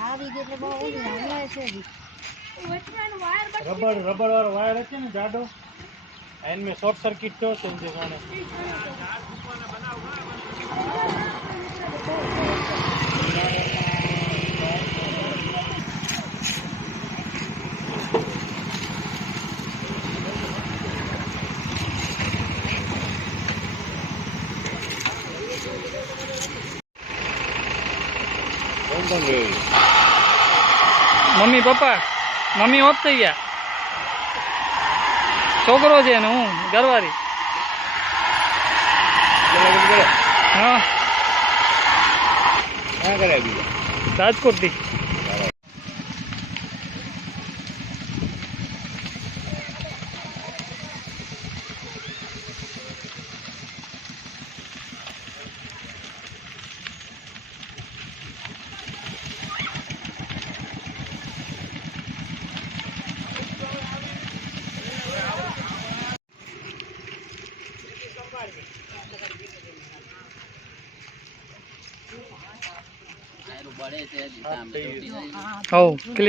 આવી ગયું એટલે રબર રબર વાળો વાયર છે ને જાડો? એન મેં શોર્ટ સર્કિટ થયો છે એની કારણે મમ્મી પપ્પા મમ્મી ઓફ થઈ ગયા. છોકરો છે ને હું ઘરવાળી. હા. રાજકોટથી. Oh, clear.